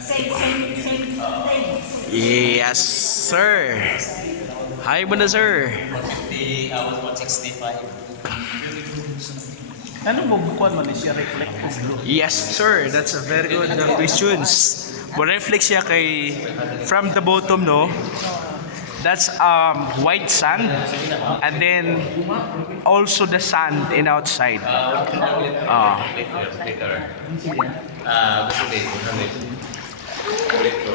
Same thing. Yes, sir. Hi muna, sir. I was 165. Ano mo bukuan man siya reflective blue? Yes, sir. That's a very good questions. Mo-reflect siya kay from the bottom, no? That's white sand, and then also the sand in outside. Later. Gusto dito. Dito.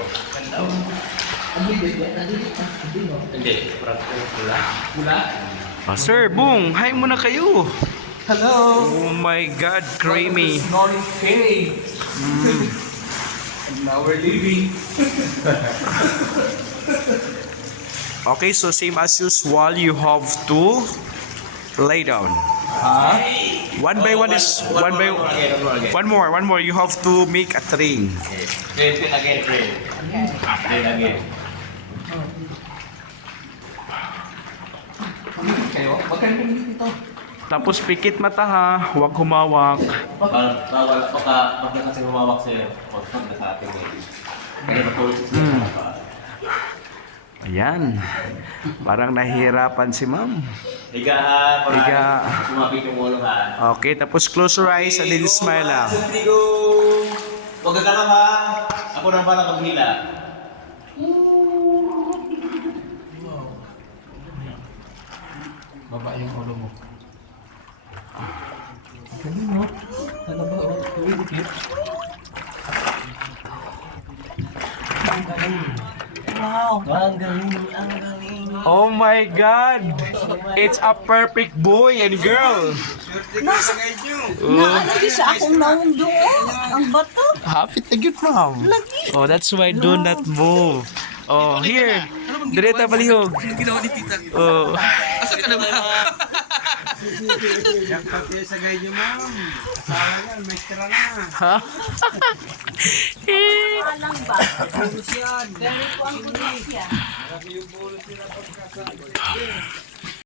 Hindi. Pula? Sir, Bong, hi muna kayo. Hello. Oh my God, creamy. Snoring K. And now we're leaving. Okay, so same as usual, you have to lay down. Huh? One by one is one by one more. You have to make a train. Then again, friend. Then again. Kayo? Wag kayo dito. Tapos pikit mata ha, huwag humawak. Bawal pag kasi humawak sa'yo. Pag sa atin eh. Kaya matulog sa Ayan. Parang nahihirapan si ma'am. Higa ha. Higa. Sumapit yung ulo ha. Okay, tapos close your eyes and then smile lang. Tigo! Huwag ka lang ha. Ako nang pala maghila. Baba yung ulo mo. Galing mo. Ano ba? Really cute. Wow! Ang galing! Ang galing! Oh my God! It's a perfect boy and girl. Naalagi sa akong naong doon. Ang bato. Happy to good, ma'am. Lagi. Oh, that's why do not move. Oh, here. Direta balihog. Ginawa ni tita. Oh. Asa ka na ba? Yang pati sa gay niyo, ma'am. Sayang yan, may tira na. Ha? Alang ba? Tapos yan. Ganito ang kulit yan. Yung bulo sila pagkasa.